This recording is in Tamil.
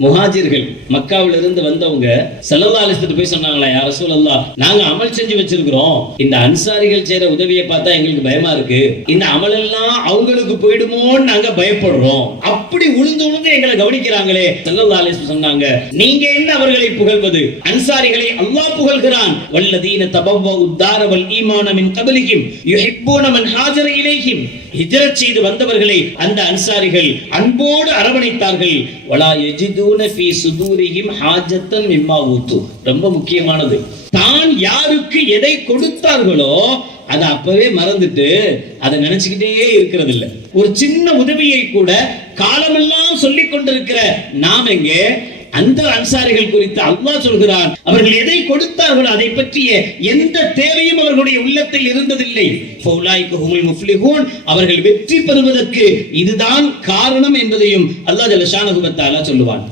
முஹாஜிர்கள் மக்காவில இருந்து வந்தவங்க செல்லல்லா அலிஸ்லத்து போய் சொன்னாங்களா யார சூழல்லா நாங்க அமல் செஞ்சு வச்சிருக்கிறோம். இந்த அன்சாரிகள் செய்யற உதவியை பார்த்தா எங்களுக்கு பயமா இருக்கு. இந்த அமல் எல்லாம் அவங்களுக்கு போயிடுமோன்னு நாங்க பயப்படுறோம். அப்படி உளுந்து உளுந்து எங்களை கவனிக்கிறாங்களே செல்லல்லா அலிஸ்ல சொன்னாங்க. நீங்க என்ன அவர்களை புகழ்வது? அன்சாரிகளை அல்லாஹ் புகழ்கிறான். வல்லதீன தபவ்வ உத்தாரவல் ஈமானமின் ஈமான மின் கபலிக்கும் யுஹிப்பூன ஹாஜர இலைஹிம். ஹிஜ்ரத் செய்து வந்தவர்களை அந்த அன்சாரிகள் அன்போடு அரவணைத்தார்கள். வலா எஜிது எஜிதூன பி சுதூரியும் ஹாஜத்தன் மிம்மா ஊத்து ரொம்ப முக்கியமானது. தான் யாருக்கு எதை கொடுத்தார்களோ அதை அப்பவே மறந்துட்டு அதை நினைச்சுக்கிட்டே இருக்கிறது இல்ல ஒரு சின்ன உதவியை கூட காலமெல்லாம் சொல்லிக் கொண்டிருக்கிற நாம் எங்கே? அந்த அன்சாரிகள் குறித்து அல்லாஹ் சொல்கிறான் அவர்கள் எதை கொடுத்தார்களோ அதை பற்றிய எந்த தேவையும் அவர்களுடைய உள்ளத்தில் இருந்ததில்லை. அவர்கள் வெற்றி பெறுவதற்கு இதுதான் காரணம் என்பதையும் அல்லாஹ் சொல்லுவான்.